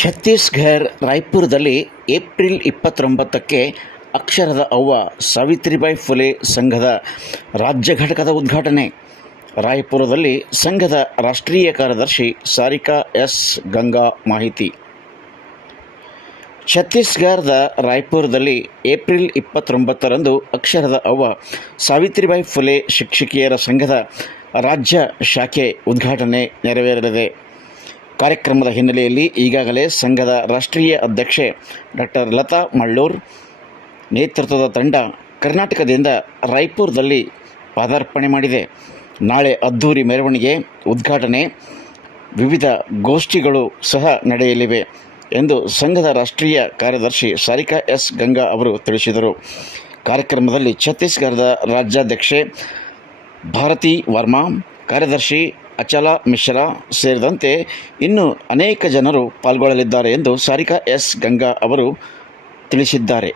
Chhattisgarh ರಾಯ್ಪುರದಲ್ಲಿ April 29ಕ್ಕೆ ಅಕ್ಷರದ ಅವ್ವ ಸಾವಿತ್ರಿಬಾಯಿ ಫುಲೆ ಸಂಘದ ರಾಜ್ಯ ಘಟಕದ ಉದ್ಘಾಟನೆ. ರಾಯಪುರದಲ್ಲಿ ಸಂಘದ ರಾಷ್ಟ್ರೀಯ ಕಾರ್ಯದರ್ಶಿ ಸಾರಿಕಾ ಎಸ್ ಗಂಗಾ ಮಾಹಿತಿ. ಛತ್ತೀಸ್ಗಢದ ರಾಯ್ಪುರದಲ್ಲಿ ಏಪ್ರಿಲ್ 29ರಂದು ಅಕ್ಷರದ ಅವ್ವ ಸಾವಿತ್ರಿಬಾಯಿ ಫುಲೆ ಶಿಕ್ಷಕಿಯರ ಸಂಘದ ರಾಜ್ಯ ಶಾಖೆ ಉದ್ಘಾಟನೆ ನೆರವೇರಲಿದೆ. ಕಾರ್ಯಕ್ರಮದ ಹಿನ್ನೆಲೆಯಲ್ಲಿ ಈಗಾಗಲೇ ಸಂಘದ ರಾಷ್ಟ್ರೀಯ ಅಧ್ಯಕ್ಷೆ ಡಾಕ್ಟರ್ ಲತಾ ಮಳ್ಳೂರ್ ನೇತೃತ್ವದ ತಂಡ ಕರ್ನಾಟಕದಿಂದ ರಾಯ್ಪುರದಲ್ಲಿ ಪಾದಾರ್ಪಣೆ ಮಾಡಿದೆ. ನಾಳೆ ಅದ್ದೂರಿ ಮೆರವಣಿಗೆ, ಉದ್ಘಾಟನೆ, ವಿವಿಧ ಗೋಷ್ಠಿಗಳು ಸಹ ನಡೆಯಲಿವೆ ಎಂದು ಸಂಘದ ರಾಷ್ಟ್ರೀಯ ಕಾರ್ಯದರ್ಶಿ ಸಾರಿಕಾ ಎಸ್ ಗಂಗಾ ಅವರು ತಿಳಿಸಿದರು. ಕಾರ್ಯಕ್ರಮದಲ್ಲಿ ಛತ್ತೀಸ್ಗಢದ ರಾಜ್ಯಾಧ್ಯಕ್ಷೆ ಭಾರತಿ ವರ್ಮಾ, ಕಾರ್ಯದರ್ಶಿ ಅಚಲಾ ಮಿಶ್ರಾ ಸೇರಿದಂತೆ ಇನ್ನೂ ಅನೇಕ ಜನರು ಪಾಲ್ಗೊಳ್ಳಲಿದ್ದಾರೆ ಎಂದು ಸಾರಿಕಾ ಎಸ್ ಗಂಗಾ ಅವರು ತಿಳಿಸಿದ್ದಾರೆ.